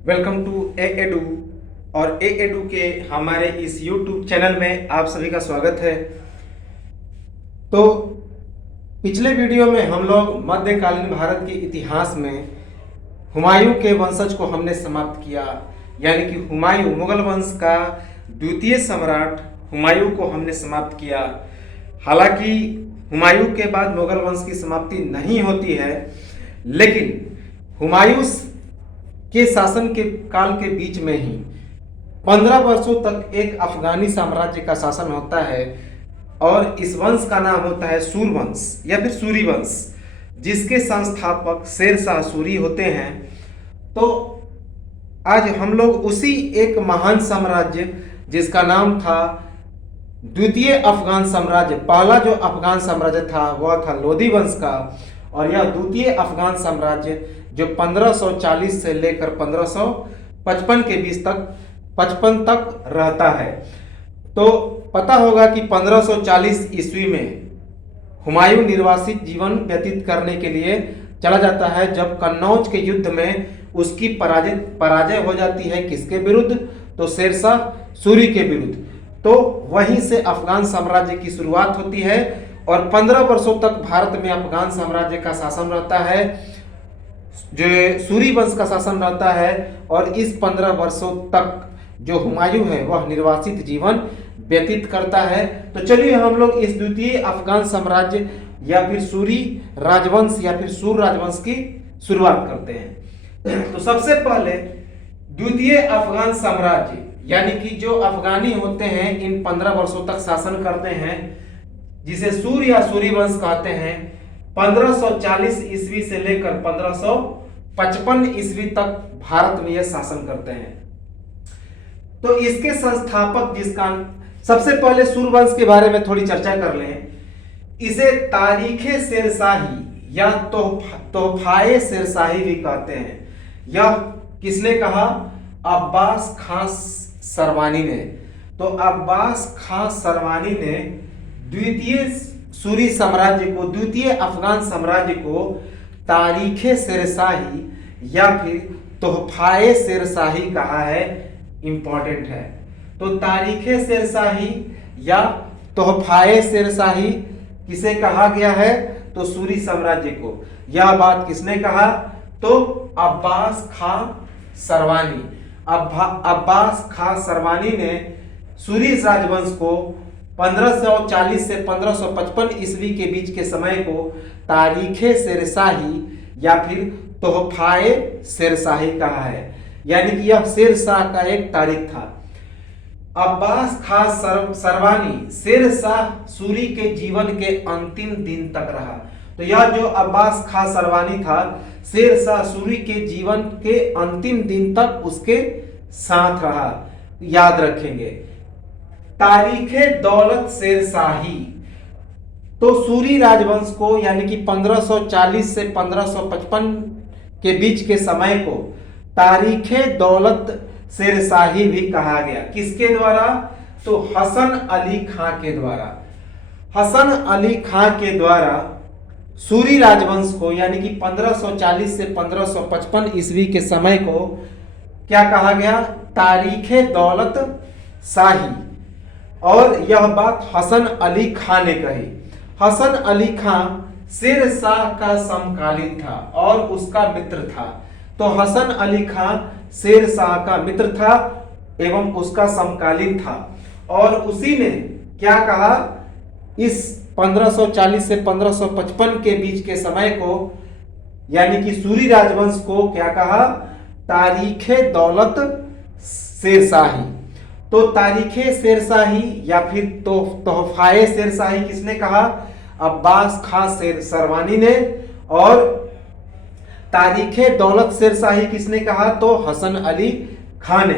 Welcome to A edu. और ए edu के हमारे इस यूट्यूब चैनल में आप सभी का स्वागत है। तो पिछले वीडियो में हम लोग मध्यकालीन भारत के इतिहास में हुमायूं के वंशज को हमने समाप्त किया, यानी कि हुमायूं मुगल वंश का द्वितीय सम्राट हुमायूं को हमने समाप्त किया। हालांकि हुमायूं के बाद मुगल वंश की समाप्ति नहीं होती है, लेकिन हुमायूं के शासन के काल के बीच में ही 15 वर्षों तक एक अफगानी साम्राज्य का शासन होता है और इस वंश का नाम होता है सूरवंश या फिर सूरी वंश, जिसके संस्थापक शेर शाह सूरी होते हैं। तो आज हम लोग उसी एक महान साम्राज्य जिसका नाम था द्वितीय अफगान साम्राज्य, पहला जो अफगान साम्राज्य था वह था लोदी वंश का, और यह द्वितीय अफगान साम्राज्य जो 1540 से लेकर 1555 के बीच तक 55 तक रहता है। तो पता होगा कि 1540 ईस्वी में हुमायूं निर्वासित जीवन व्यतीत करने के लिए चला जाता है, जब कन्नौज के युद्ध में उसकी पराजय हो जाती है। किसके विरुद्ध? तो शेरशाह सूरी के विरुद्ध। तो वहीं से अफगान साम्राज्य की शुरुआत होती है और 15 वर्षों तक भारत में अफगान साम्राज्य का शासन रहता है, जो सूरी वंश का शासन रहता है। और इस 15 वर्षों तक जो हुमायूं है वह निर्वासित जीवन व्यतीत करता है। तो चलिए हम लोग इस द्वितीय अफगान साम्राज्य या फिर सूरी राजवंश या फिर सूर राजवंश की शुरुआत करते हैं। तो सबसे पहले द्वितीय अफगान साम्राज्य यानी कि जो अफगानी होते हैं इन 15 वर्षों तक शासन करते हैं, जिसे सूर या सूरी वंश कहते हैं। 1540 ईस्वी से लेकर 1555 ईस्वी तक भारत में यह शासन करते हैं। तो इसके संस्थापक जिसका सबसे पहले सूरवंश के बारे में थोड़ी चर्चा कर लें। इसे तारीखे शेरशाही या तोहफाए शेरशाही भी कहते हैं। यह किसने कहा? अब्बास खां सरवानी ने। तो अब्बास खां सरवानी ने द्वितीय सूरी साम्राज्य को, द्वितीय अफगान साम्राज्य को तारीखे शेरशाही या फिर तोहफाए शेरशाही कहा है। इंपॉर्टेंट है। तो तारीखे शेरशाही या तोहफाए शेरशाही किसे कहा गया है? तो सूरी साम्राज्य को। यह बात किसने कहा? तो अब्बास खां सरवानी। अब्बास खां सरवानी ने सूरी राजवंश को 1540 से 1555 ईस्वी के बीच के समय को तारीखे शेरशाही या फिर तोहफाए शेरशाही कहा है, यानी कि यह शेरशाह का एक तारीख था। अब्बास खां सरवानी शेरशाह सूरी के जीवन के अंतिम दिन तक रहा। तो यह जो अब्बास खां सरवानी था, शेरशाह सूरी के जीवन के अंतिम दिन तक उसके साथ रहा। याद रखेंगे। तारीखे दौलत शेरशाही, तो सूरी राजवंश को यानी कि 1540 से 1555 के बीच के समय को तारीखे दौलत शेरशाही भी कहा गया। किसके द्वारा? तो हसन अली खां के द्वारा। हसन अली खां के द्वारा सूरी राजवंश को यानी कि 1540 से 1555 ईस्वी के समय को क्या कहा गया? तारीखे दौलत शाही। और यह बात हसन अली खां ने कही। हसन अली खां शेरशाह का समकालीन था और उसका मित्र था। तो हसन अली खां शेरशाह का मित्र था एवं उसका समकालीन था, और उसी ने क्या कहा? इस 1540 से 1555 के बीच के समय को यानी कि सूरी राजवंश को क्या कहा? तारीखे दौलत शेरशाही। तो तारीखे शेरशाही या फिर तोहफाए शेरशाही किसने कहा? अब्बास खां सरवानी ने। और तारीखे दौलत शेरशाही किसने कहा? तो हसन अली खां ने।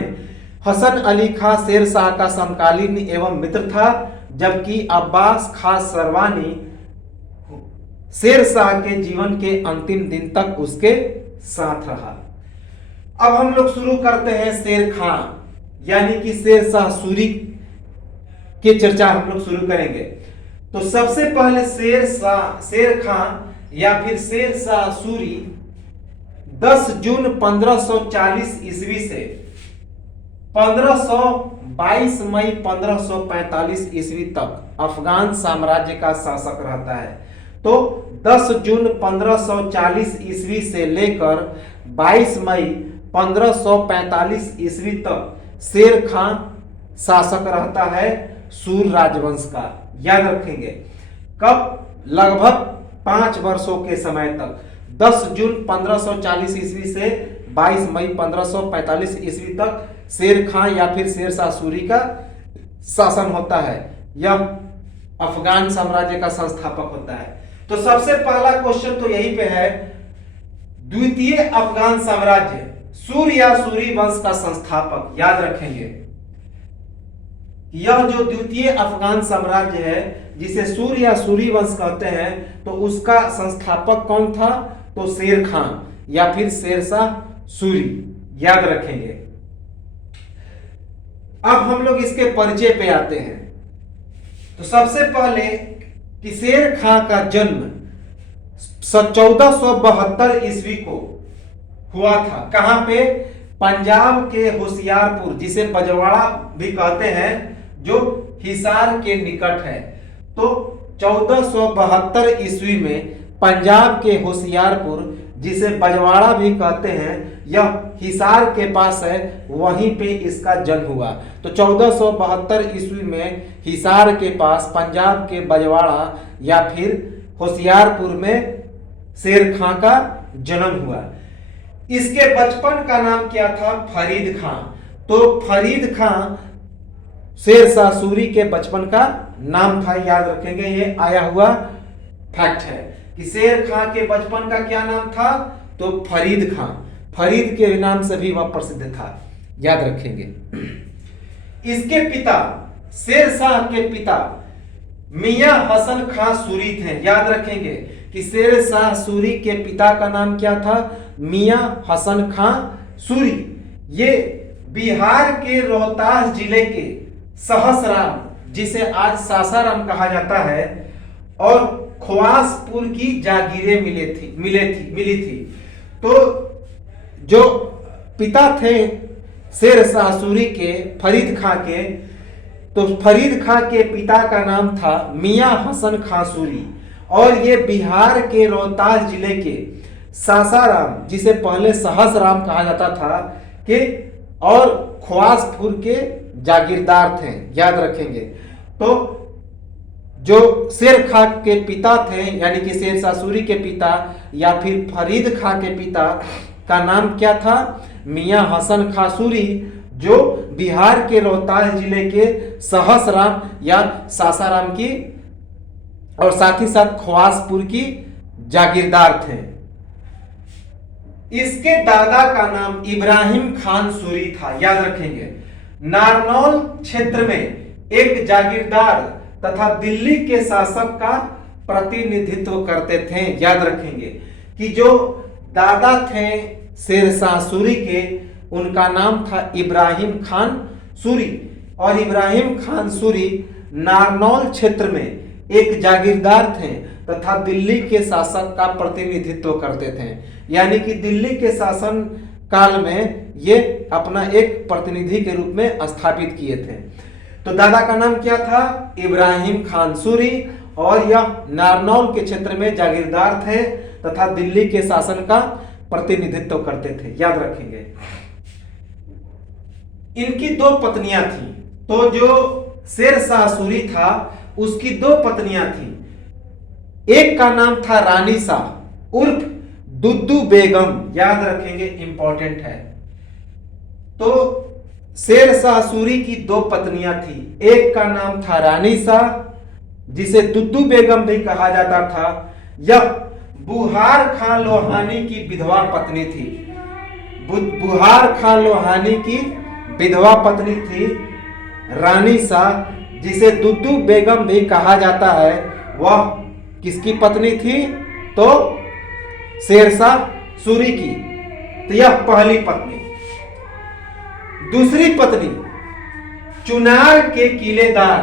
हसन अली खां शेरशाह का समकालीन एवं मित्र था, जबकि अब्बास खां सरवानी शेरशाह के जीवन के अंतिम दिन तक उसके साथ रहा। अब हम लोग शुरू करते हैं शेर खां यानी कि शेरशाह सूरी की चर्चा हम लोग शुरू करेंगे। तो सबसे पहले शेर खां या फिर शेरशाह सूरी 10 जून 1540 ईस्वी से 22 मई 1545 ईस्वी तक अफगान साम्राज्य का शासक रहता है। तो 10 जून 1540 ईस्वी से लेकर 22 मई 1545 ईस्वी तक शेर खान शासक रहता है सूर राजवंश का। याद रखेंगे कब? लगभग 5 वर्षों के समय तक, 10 जून 1540 ईस्वी से 22 मई 1545 ईस्वी तक शेर खान या फिर शेर शाह सूरी का शासन होता है। यह अफगान साम्राज्य का संस्थापक होता है। तो सबसे पहला क्वेश्चन तो यहीं पे है, द्वितीय अफगान साम्राज्य सूर या सूरी वंश का संस्थापक। याद रखेंगे यह जो द्वितीय अफगान साम्राज्य है जिसे सूर या सूरी वंश कहते हैं, तो उसका संस्थापक कौन था? तो शेर खान या फिर शेर शाह सूरी। याद रखेंगे। अब हम लोग इसके परिचय पे आते हैं। तो सबसे पहले कि शेर खान का जन्म 1472 ईस्वी को हुआ था। कहां पे? पंजाब के होशियारपुर, जिसे बजवाड़ा भी कहते हैं, जो हिसार के निकट है। तो 1472 ईस्वी में पंजाब के होशियारपुर, जिसे बजवाड़ा भी कहते हैं, यह हिसार के पास है, वहीं पे इसका जन्म हुआ। तो 1472 ईस्वी में हिसार के पास पंजाब के बजवाड़ा या फिर होशियारपुर में शेर खान का जन्म हुआ। इसके बचपन का नाम क्या था? फरीद खान। तो फरीद खान शेर शाह सूरी के बचपन का नाम था। याद रखेंगे, ये आया हुआ फैक्ट है कि शेर खान के बचपन का क्या नाम था? तो फरीद खान। फरीद के नाम से भी वह प्रसिद्ध था। याद रखेंगे। इसके पिता, शेर शाह के पिता मियां हसन खां सूरी थे। याद रखेंगे कि शेर शाह सूरी के पिता का नाम क्या था? मियां हसन खां सूरी। ये बिहार के रोहतास जिले के सहसराम, जिसे आज सासाराम कहा जाता है, और ख्वासपुर की जागीरें मिली थी। तो जो पिता थे शेर शाह सूरी के, फरीद खां के, तो फरीद खां के पिता का नाम था मियां हसन खां सूरी, और ये बिहार के रोहतास जिले के सासाराम, जिसे पहले सहसराम कहा जाता था, के और ख्वासपुर के जागीरदार थे। याद रखेंगे। तो जो शेर खां के पिता थे, यानी कि शेर शाह सूरी के पिता या फिर फरीद खां के पिता का नाम क्या था? मियां हसन खां सूरी, जो बिहार के रोहतास जिले के सहसराम या सासाराम की और साथ ही साथ ख्वासपुर की जागीरदार थे। इसके दादा का नाम इब्राहिम खान सूरी था। याद रखेंगे। नारनौल क्षेत्र में एक जागीरदार तथा दिल्ली के शासक का प्रतिनिधित्व करते थे। याद रखेंगे कि जो दादा थे शेर शाह सूरी के, उनका नाम था इब्राहिम खान सूरी, और इब्राहिम खान सूरी नारनौल क्षेत्र में एक जागीरदार थे तथा दिल्ली के शासक का प्रतिनिधित्व करते थे। यानी कि दिल्ली के शासन काल में ये अपना एक प्रतिनिधि के रूप में स्थापित किए थे। तो दादा का नाम क्या था? इब्राहिम खान सूरी, और यह नारनौल के क्षेत्र में जागीरदार थे तथा दिल्ली के शासन का प्रतिनिधित्व करते थे। याद रखेंगे। इनकी 2 पत्नियां थी। तो जो शेर शाह सूरी था, उसकी 2 पत्नियां थी। एक का नाम था रानी शाह उर्फ दुद्दू बेगम। याद रखेंगे, इंपॉर्टेंट है। तो शेर शाह सूरी की 2 पत्नियां थी। एक का नाम था रानी शाह, जिसे दुद्दू बेगम भी कहा जाता था। यह बुहार खान लोहानी की विधवा पत्नी थी। बुहार खान लोहानी की विधवा पत्नी थी रानी शाह, जिसे दुद्दू बेगम भी कहा जाता है। वह किसकी पत्नी थी? तो शेर शाह सूरी की। तो यह पहली पत्नी। दूसरी पत्नी चुनार के किलेदार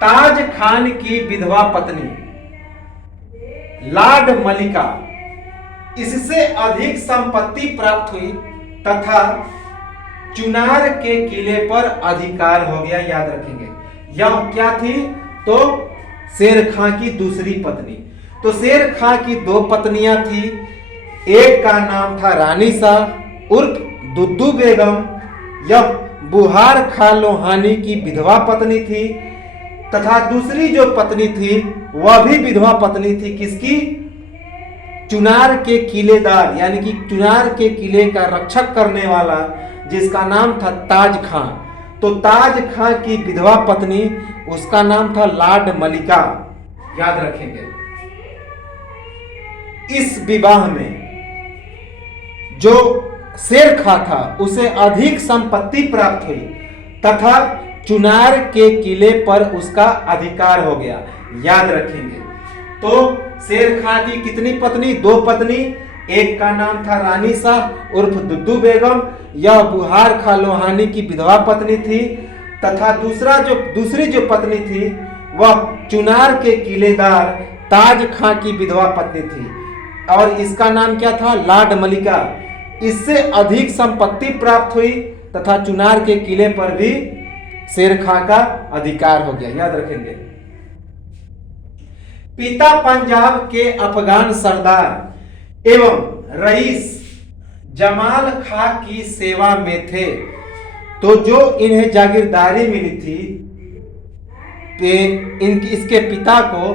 ताज खान की विधवा पत्नी लाड मलिका। इससे अधिक संपत्ति प्राप्त हुई तथा चुनार के किले पर अधिकार हो गया। याद रखेंगे यह क्या थी? तो शेर खां की दूसरी पत्नी। तो शेर खां की दो पत्नियां थी, एक का नाम था रानी शाह उर्फ दुद्दू बेगम, यह बुहार खां लोहानी की विधवा पत्नी थी, तथा दूसरी जो पत्नी थी वह भी विधवा पत्नी थी। किसकी? चुनार के किलेदार, यानी कि चुनार के किले का रक्षक करने वाला, जिसका नाम था ताज खां। तो ताज खां की विधवा पत्नी, उसका नाम था लाड मलिका। याद रखेंगे। इस विवाह में जो शेर खां था उसे अधिक संपत्ति प्राप्त हुई तथा चुनार के किले पर उसका अधिकार हो गया। याद रखेंगे। तो शेर खां की कितनी पत्नी? दो पत्नी, एक का नाम था रानी शाह उर्फ दुद्दू बेगम, यह बुहार खां लोहानी की विधवा पत्नी थी, तथा दूसरी जो पत्नी थी वह चुनार के किलेदार ताज खां की विधवा पत्नी थी, और इसका नाम क्या था? लाड मलिका। इससे अधिक संपत्ति प्राप्त हुई तथा चुनार के किले पर भी शेर खां का अधिकार हो गया। याद रखेंगे। पिता पंजाब के अफगान सरदार एवं रईस जमाल खां की सेवा में थे। तो जो इन्हें जागीरदारी मिली थी इसके पिता को,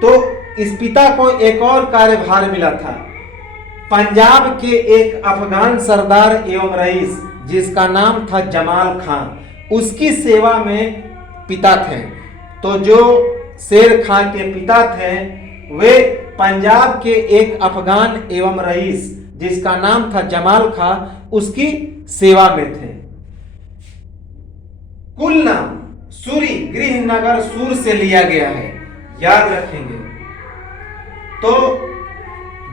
तो इस पिता को एक और कार्यभार मिला था। पंजाब के एक अफगान सरदार एवं रईस, जिसका नाम था जमाल खां, उसकी सेवा में पिता थे। तो जो शेर खां के पिता थे वे पंजाब के एक अफगान एवं रईस, जिसका नाम था जमाल खां, उसकी सेवा में थे। कुल नाम सूरी गृहनगर सूर से लिया गया है। याद रखेंगे। तो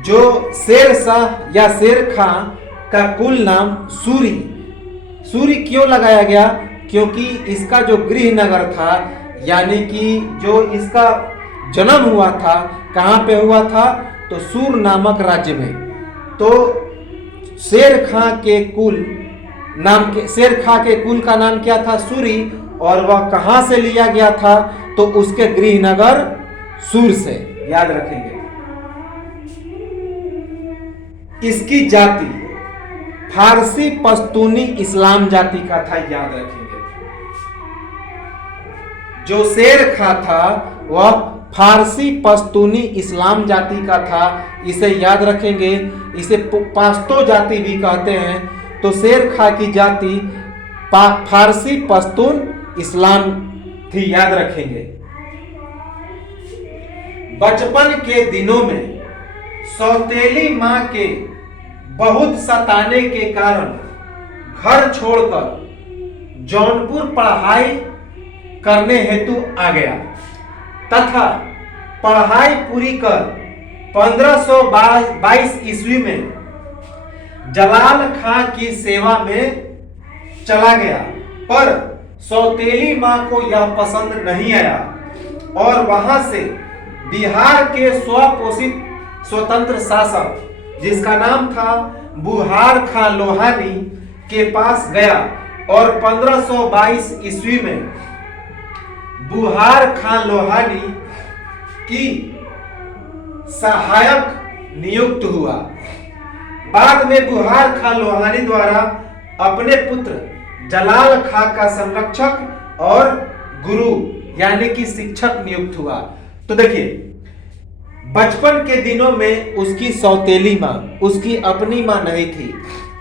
जो शेर शाह या शेर खां का कुल नाम सूरी क्यों लगाया गया? क्योंकि इसका जो गृहनगर था, यानी कि जो इसका जन्म हुआ था, कहां पे हुआ था? तो सूर नामक राज्य में। तो शेर खां के कुल का नाम क्या था? सूरी। और वह कहां से लिया गया था? तो उसके गृहनगर सूर से। याद रखेंगे। इसकी जाति फारसी पश्तूनी इस्लाम जाति का था। याद रखेंगे। जो शेर खां था वह फारसी पश्तूनी इस्लाम जाति का था। इसे याद रखेंगे। इसे पश्तो जाति भी कहते हैं। तो शेर खां की जाति फारसी पश्तून इस्लाम थी। याद रखेंगे। बचपन के दिनों में सौतेली मां के बहुत सताने के कारण घर छोड़कर जौनपुर पढ़ाई करने हेतु आ गया तथा पढ़ाई पूरी कर 1522 ईस्वी में जलाल खां की सेवा में चला गया। पर सौतेली मां को यह पसंद नहीं आया और वहां से बिहार के स्वपोषित स्वतंत्र शासक, जिसका नाम था बुहार खां लोहानी, के पास गया और 1522 ईस्वी में बुहार खां लोहानी की सहायक नियुक्त हुआ। बाद में बुहार खां लोहानी द्वारा अपने पुत्र जलाल खां का संरक्षक और गुरु यानी कि शिक्षक नियुक्त हुआ। तो देखिए, बचपन के दिनों में उसकी सौतेली मां, उसकी अपनी मां नहीं थी।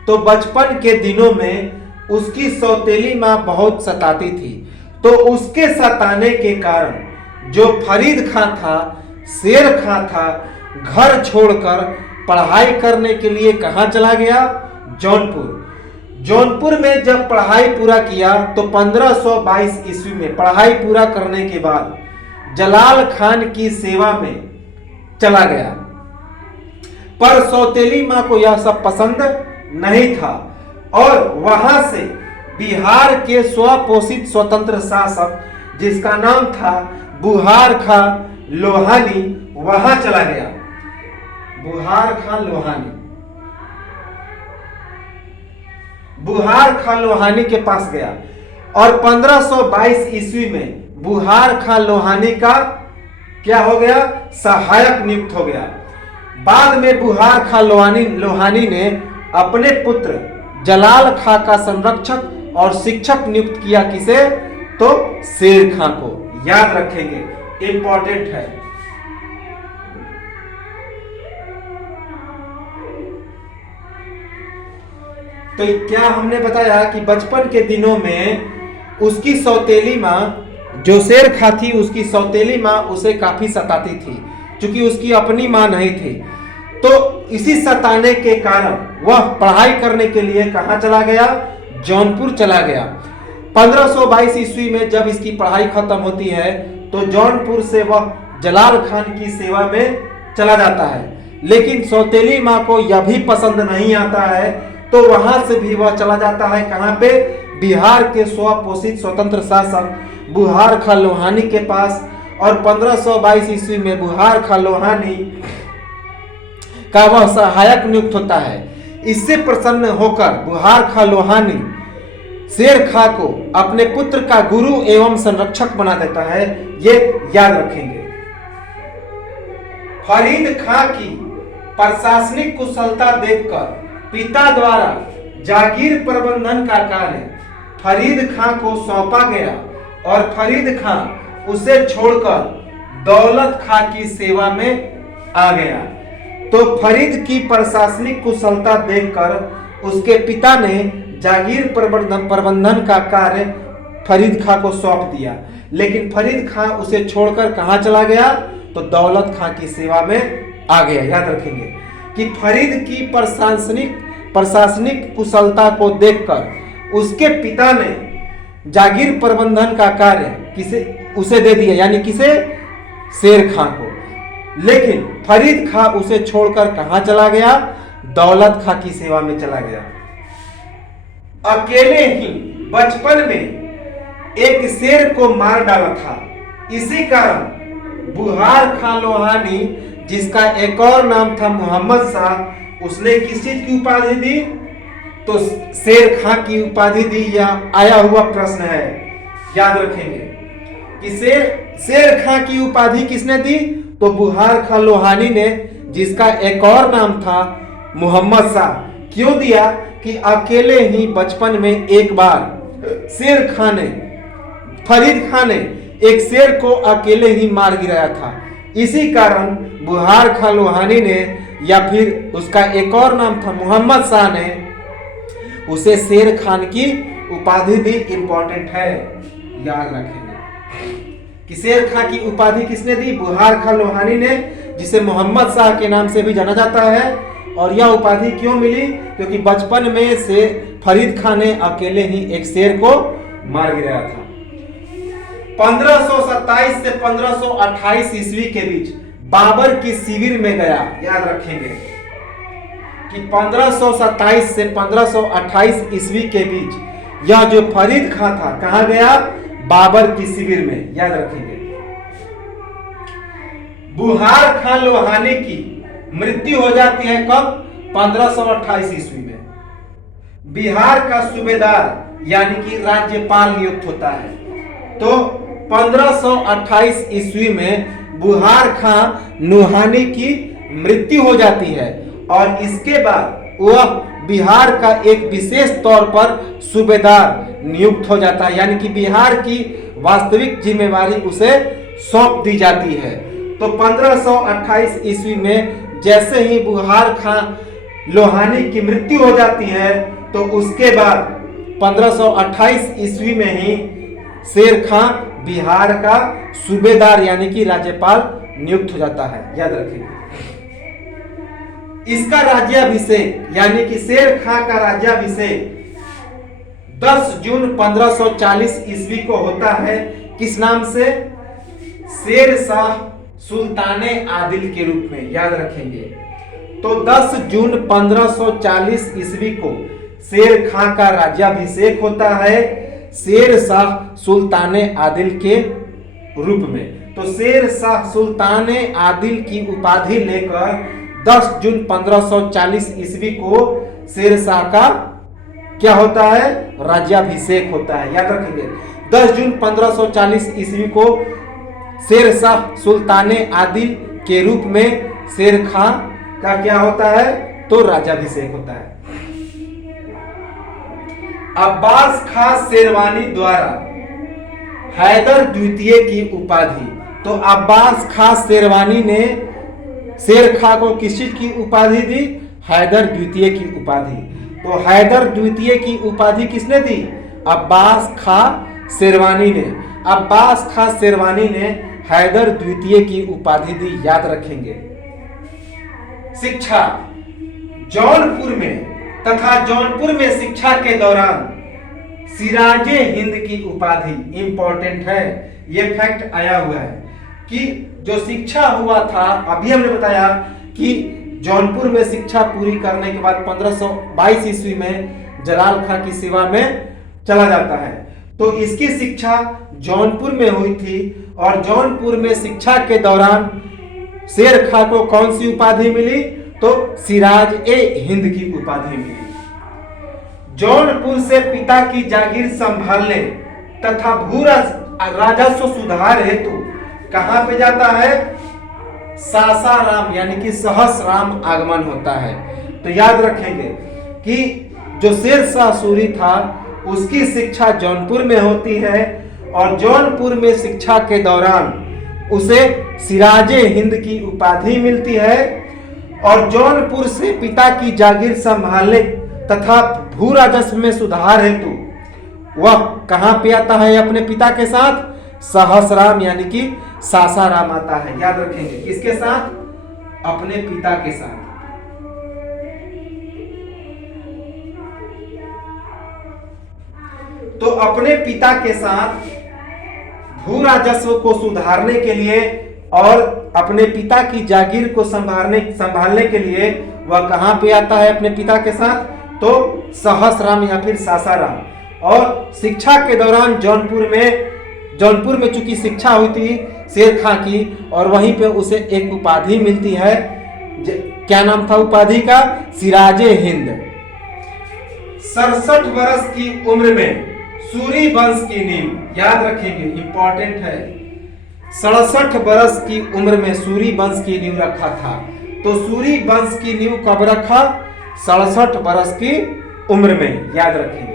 तो बचपन के दिनों में उसकी सौतेली मां बहुत सताती थी। तो उसके सताने के कारण जो फरीद खां था, शेर खां था, घर छोड़कर पढ़ाई करने के लिए कहां चला गया? जौनपुर। जौनपुर में जब पढ़ाई पूरा किया तो 1522 ईस्वी में पढ़ाई पूरा करने के बाद जलाल खान की सेवा में चला गया। पर सौतेली मां को यह सब पसंद नहीं था और वहां से बिहार के स्वपोषित स्वतंत्र शासक, जिसका नाम था बुहार खां लोहानी, वहां चला गया। बुहार खान लोहानी, बुहार खान लोहानी के पास गया और 1522 ईस्वी में बुहार खान लोहानी का क्या हो गया, सहायक नियुक्त हो गया। बाद में बुहार खान लोहानी ने अपने पुत्र जलाल खां का संरक्षक और शिक्षक नियुक्त किया। किसे, तो शेर खां को। याद रखेंगे, इंपॉर्टेंट है। तो क्या हमने बताया कि बचपन के दिनों में उसकी सौतेली माँ, जो शेर खां थी, उसकी सौतेली माँ उसे काफी सताती थी, क्योंकि उसकी अपनी माँ नहीं थी। तो इसी सताने के कारण वह पढ़ाई करने के लिए कहाँ चला गया, जौनपुर चला गया। 1522 ईस्वी में जब इसकी पढ़ाई खत्म होती है तो जौनपुर से वह जलाल खान की सेवा में चला जाता है। लेकिन सौतेली माँ को यह भी पसंद नहीं आता है, तो वहां से भी वह चला जाता है कहां पे, बिहार के स्वपोषित स्वतंत्र शासक बुहार खान लोहानी के पास। और 1522 ईस्वी में बुहार खान लोहानी का वह सहायक नियुक्त होता है। इससे प्रसन्न होकर बुहार खान लोहानी शेर खां को अपने पुत्र का गुरु एवं संरक्षक बना देता है। ये याद रखेंगे। फरीद खां की प्रशासनिक कुशलता देखकर पिता द्वारा जागीर प्रबंधन का कार्य फरीद खां को सौंपा गया और फरीद खां उसे छोड़कर दौलत खां की सेवा में आ गया। तो फरीद की प्रशासनिक कुशलता देखकर उसके पिता ने जागीर प्रबंधन का कार्य फरीद खां को सौंप दिया। लेकिन फरीद खां उसे छोड़कर कहां चला गया, तो दौलत खां की सेवा में आ गया। याद रखेंगे कि फरीद की प्रशासनिक कुशलता को देखकर उसके पिता ने जागीर प्रबंधन का कार्य उसे दे दिया, यानी किसे, शेर खां को। लेकिन फरीद खां उसे छोड़कर कहां चला गया, दौलत खां की सेवा में चला गया। अकेले ही बचपन में एक शेर को मार डाला था। इसी कारण बुहार खान लोहानी, जिसका एक और नाम था मोहम्मद शाह, उसने किस चीज की उपाधि दी, तो शेर खां की उपाधि दी। यह आया हुआ प्रश्न है, याद रखेंगे कि शेर खां की उपाधि किसने दी, तो बुहार खान लोहानी ने, जिसका एक और नाम था मोहम्मद शाह। क्यों दिया, कि अकेले ही बचपन में एक बार फरीद खां ने एक शेर को अकेले ही मार गिराया था। इसी कारण बुहार खान लोहानी ने, या फिर उसका एक और नाम था मोहम्मद शाह ने, उसे शेर खान की उपाधि दी। इंपॉर्टेंट है, याद रखेंगे कि शेर खां की उपाधि किसने दी, बुहार खान लोहानी ने, जिसे मोहम्मद शाह के नाम से भी जाना जाता है। और यह उपाधि क्यों मिली, क्योंकि बचपन में से फरीद खां ने अकेले ही एक शेर को मार गिराया था। 1527 से 1528 ईस्वी के बीच बाबर की शिविर में गया। याद रखेंगे कि 1527 से 1528 ईस्वी के बीच यह जो फरीद खां था, कहां गया, बाबर की शिविर में। याद रखेंगे। बुहार खान लोहानी की मृत्यु हो जाती है कब, 1528 ईस्वी में। बिहार का सूबेदार यानी कि राज्यपाल नियुक्त होता है। तो 1528 ईस्वी में बुहार खान लोहानी की मृत्यु हो जाती है और इसके बाद वह बिहार का एक विशेष तौर पर सूबेदार नियुक्त हो जाता है, यानी कि बिहार की वास्तविक जिम्मेवारी उसे सौंप दी जाती है। तो 1528 ईस्वी में जैसे ही बुहार खान लोहानी की मृत्यु हो जाती है, तो उसके बाद 1528 ईस्वी में ही शेर खां बिहार का सूबेदार यानी कि राज्यपाल नियुक्त हो जाता है। याद रखिए। इसका राज्याभिषेक यानी कि शेर खां का राज्याभिषेक 10 जून 1540 ईस्वी को होता है। किस नाम से, शेर शाह सुल्ताने आदिल के रूप में। याद रखेंगे। तो 10 जून 1540 ईस्वी को शेर खां का राज्याभिषेक होता है शेर शाह सुल्ताने आदिल के रूप में। तो शेर शाह सुल्ताने आदिल की उपाधि लेकर 10 जून 1540 ईस्वी को शेर शाह का क्या होता है, राज्याभिषेक होता है। याद रखेंगे 10 जून 1540 ईस्वी को शेर शाह सुल्ताने आदिल के रूप में शेर खां का क्या होता है, तो राज्याभिषेक होता है। अब्बास खां शेरवानी द्वारा हैदर द्वितीय की उपाधि, तो अब्बास खां शेरवानी ने शेर खां को किस चीज की उपाधि दी, हैदर द्वितीय की उपाधि। तो हैदर द्वितीय की उपाधि किसने दी, अब्बास खां शेरवानी ने। अब्बास खां शेरवानी ने हैदर द्वितीय की उपाधि दी, याद रखेंगे। शिक्षा, जौनपुर में तथा जौनपुर में शिक्षा के दौरान सिराजे हिंद की उपाधि, इंपॉर्टेंट है, ये फैक्ट आया हुआ है कि जो शिक्षा हुआ था, अभी हमने बताया कि जौनपुर में शिक्षा पूरी करने के बाद 1522 ईस्वी में जलाल खां की सेवा में चला जाता है। तो इसकी शिक्षा जौनपुर में हुई थी और जौनपुर में शिक्षा के दौरान शेर खां को कौन सी उपाधि मिली, तो सिराज ए हिंद की उपाधि मिली। जौनपुर से पिता की जागीर संभालने तथा भू राजस्व सुधार हेतु कहां पे जाता है, सासाराम यानी कि सहसराम आगमन होता है। तो याद रखेंगे कि जो शेर शाह सूरी था उसकी शिक्षा जौनपुर में होती है और जौनपुर में शिक्षा के दौरान उसे सिराजे हिंद की उपाधि मिलती है और जौनपुर से पिता की जागीर संभालने तथा भू राजस्व में सुधार हेतु वह कहां पे आता है, अपने पिता के साथ, सहसराम यानी कि सासाराम आता है। याद रखेंगे किसके साथ, अपने पिता के साथ। तो अपने पिता के साथ भू राजस्व को सुधारने के लिए और अपने पिता की जागीर को संभालने के लिए वह कहां पे आता है, अपने पिता के साथ, तो सहसराम या फिर सासाराम। और शिक्षा के दौरान जौनपुर में चूंकि शिक्षा हुई थी शेर खां की और वहीं पे उसे एक उपाधि मिलती है, क्या नाम था उपाधि का, सिराजे हिंद। 67 वर्ष की उम्र में सूरी वंश की नींव, याद रखेंगे इंपॉर्टेंट है, 67 वर्ष की उम्र में सूरी वंश की नींव रखा था। तो सूरी वंश की नींव कब रखा, 67 वर्ष की उम्र में, याद रखेंगे।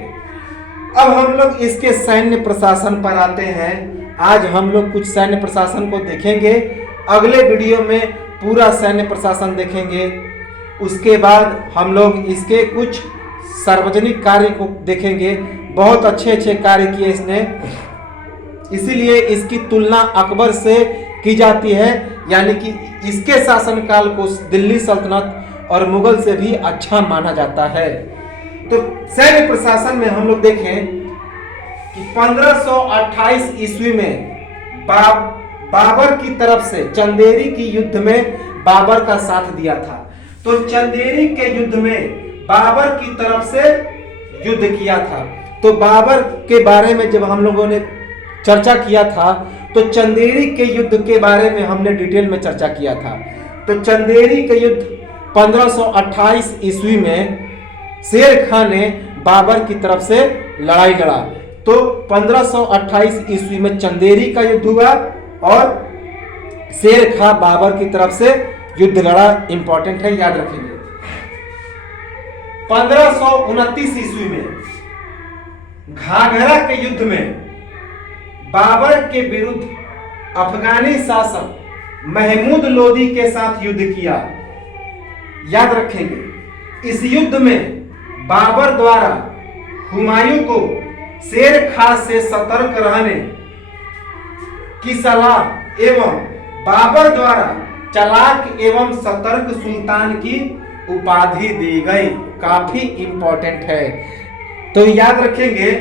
अब हम लोग इसके सैन्य प्रशासन पर आते हैं। आज हम लोग कुछ सैन्य प्रशासन को देखेंगे, अगले वीडियो में पूरा सैन्य प्रशासन देखेंगे। उसके बाद हम लोग इसके कुछ सार्वजनिक कार्य को देखेंगे। बहुत अच्छे अच्छे कार्य किए इसने, इसीलिए इसकी तुलना अकबर से की जाती है, यानी कि इसके शासनकाल को दिल्ली सल्तनत और मुगल से भी अच्छा माना जाता है। तो सैन्य प्रशासन में हम लोग देखें कि 1528 ईस्वी में बाबर की तरफ से चंदेरी की युद्ध में बाबर का साथ दिया था। तो चंदेरी के युद्ध में बाबर की तरफ से युद्ध किया था। तो बाबर के बारे में जब हम लोगों ने चर्चा किया था तो चंदेरी के युद्ध के बारे में हमने डिटेल में चर्चा किया था। तो चंदेरी के युद्ध 1528 ईस्वी में शेर खां ने बाबर की तरफ से लड़ाई लड़ा। तो 1528 ईस्वी में चंदेरी का युद्ध हुआ और शेर खां बाबर की तरफ से युद्ध लड़ा, इंपॉर्टेंट है, याद रखेंगे। 1529 ईस्वी में घाघरा के युद्ध में बाबर के विरुद्ध अफगानी शासक महमूद लोदी के साथ युद्ध किया, याद रखेंगे। इस युद्ध में बाबर द्वारा हुमायूं को शेर खां से सतर्क रहने की सलाह एवं बाबर द्वारा चालाक एवं सतर्क सुल्तान की उपाधि दी गई, काफी इंपॉर्टेंट है। तो याद रखेंगे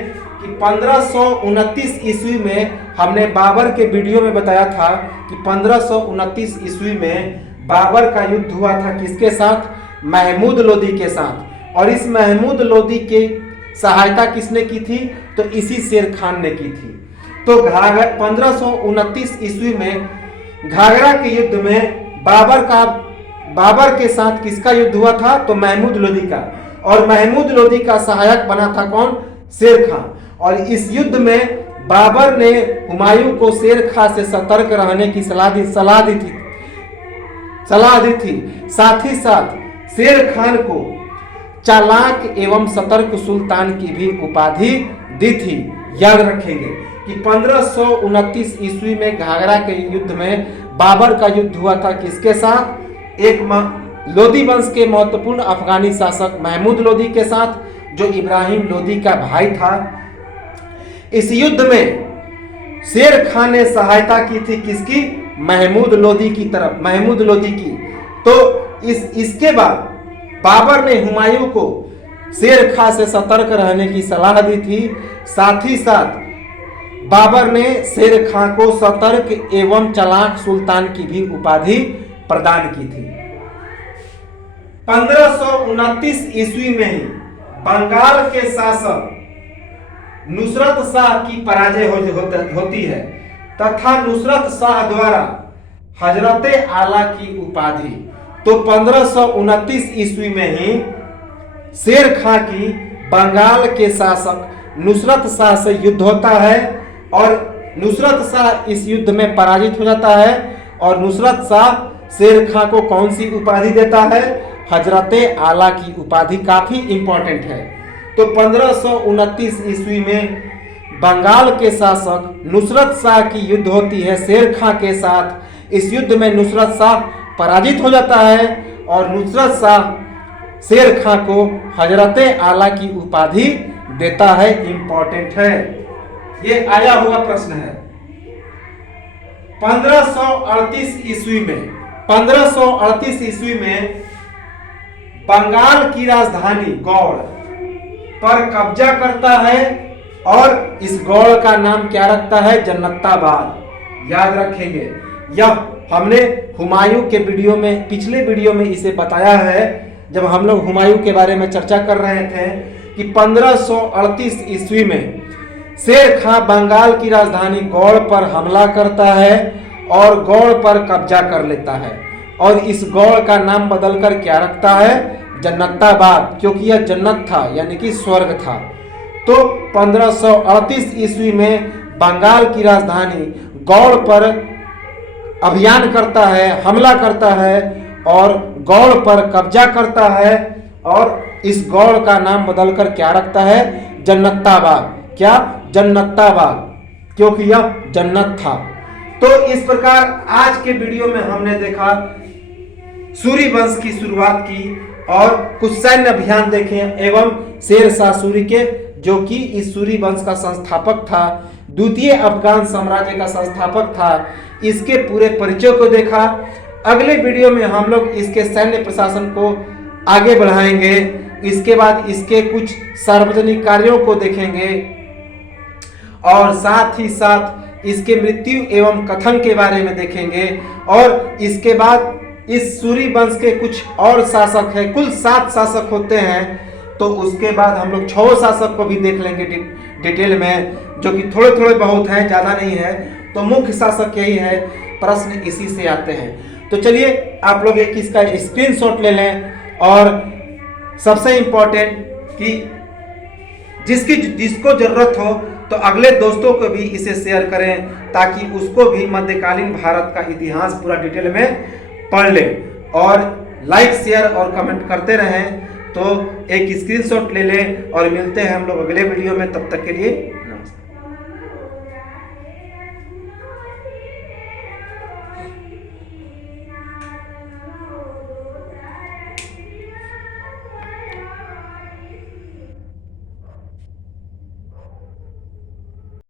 कि 1529 ईस्वी में हमने बाबर के वीडियो में बताया था कि 1529 ईस्वी में बाबर का युद्ध हुआ था किसके साथ, महमूद लोदी के साथ। और इस महमूद लोदी की सहायता किसने की थी, तो इसी शेर खान ने की थी। तो 1529 ईस्वी में घाघरा के युद्ध में बाबर के साथ किसका युद्ध हुआ था? तो महमूद लोदी का। और महमूद लोदी का सहायक बना था कौन? शेर खां। और इस युद्ध में बाबर ने हुमायूं को शेर खां से सतर्क रहने की सलाह दी थी। साथ ही साथ शेर खान को चालाक एवं सतर्क सुल्तान की भी उपाधि दी थी। याद रखेंगे कि 1529 ईस्वी में घाघरा के युद्ध में बाबर का युद्ध हुआ था किसके साथ? एक लोदी वंश के महत्वपूर्ण अफगानी शासक महमूद लोदी के साथ, जो इब्राहिम लोदी का भाई था। इस युद्ध में शेर खान ने सहायता की थी किसकी? महमूद लोदी की तरफ, महमूद लोदी की। तो इसके बाद बाबर ने हुमायूं को शेर खां से सतर्क रहने की सलाह दी थी। साथ ही साथ बाबर ने शेर खां को सतर्क एवं चालाक सुल्तान की भी उपाधि प्रदान की थी। 1529 ईस्वी में ही बंगाल के शासक नुसरत शाह की पराजय होती है तथा नुसरत शाह द्वारा हजरते आला की उपाधि। तो 1529 ईस्वी में ही शेर खां की बंगाल के शासक नुसरत शाह से युद्ध होता है और नुसरत शाह इस युद्ध में पराजित हो जाता है। और नुसरत शाह शेर खां को कौन सी उपाधि देता है? हजरते आला की उपाधि। काफी इंपॉर्टेंट है। तो 1529 ईस्वी में बंगाल के शासक नुसरत शाह की युद्ध होती है शेर खां के साथ। इस युद्ध में नुसरत शाह पराजित हो जाता है और नुसरत शाह शेर खां को हजरते आला की उपाधि देता है। इंपॉर्टेंट है, ये आया हुआ प्रश्न है। 1538 ईस्वी में बंगाल की राजधानी गौड़ पर कब्जा करता है और इस गौड़ का नाम क्या रखता है? जन्नताबाद। याद रखेंगे, यह हमने हुमायूं के वीडियो में, पिछले वीडियो में इसे बताया है जब हम लोग हुमायूं के बारे में चर्चा कर रहे थे कि 1538 ईस्वी में शेर खां बंगाल की राजधानी गौड़ पर हमला करता है और गौड़ पर कब्जा कर लेता है और इस गौड़ का नाम बदलकर क्या रखता है? जन्नताबाद, क्योंकि यह जन्नत था यानी कि स्वर्ग था। तो 1538 ईस्वी में बंगाल की राजधानी गौड़ पर अभियान करता है, हमला करता है और गौड़ पर कब्जा करता है और इस गौड़ का नाम बदलकर क्या रखता है? जन्नताबाद। क्या? जन्नताबाद, क्योंकि यह जन्नत था। तो इस प्रकार आज के वीडियो में हमने देखा सूरी वंश की शुरुआत की और कुछ सैन्य अभियान देखे एवं शेर शाह सूरी के, जो कि इस सूरी वंश का संस्थापक था, द्वितीय अफगान साम्राज्य का संस्थापक था। इसके पूरे परिचय को देखा। अगले वीडियो में हम लोग इसके सैन्य प्रशासन को आगे बढ़ाएंगे। इसके बाद इसके कुछ सार्वजनिक कार्यों को देखेंगे और साथ ही साथ इसके मृत्यु एवं कथन के बारे में देखेंगे। और इसके बाद इस सूरी वंश के कुछ और शासक हैं, कुल 7 शासक होते हैं, तो उसके बाद हम लोग 6 शासक को भी देख लेंगे डिटेल में, जो कि थोड़े थोड़े बहुत हैं, ज़्यादा नहीं है। तो मुख्य शासक यही है, प्रश्न इसी से आते हैं। तो चलिए आप लोग एक इसका स्क्रीनशॉट ले लें और सबसे इम्पोर्टेंट कि जिसको ज़रूरत हो तो अगले दोस्तों को भी इसे शेयर करें ताकि उसको भी मध्यकालीन भारत का इतिहास पूरा डिटेल में पढ़ ले। और लाइक, शेयर और कमेंट करते रहें। तो एक स्क्रीनशॉट ले लें और मिलते हैं हम लोग अगले वीडियो में। तब तक के लिए नमस्ते।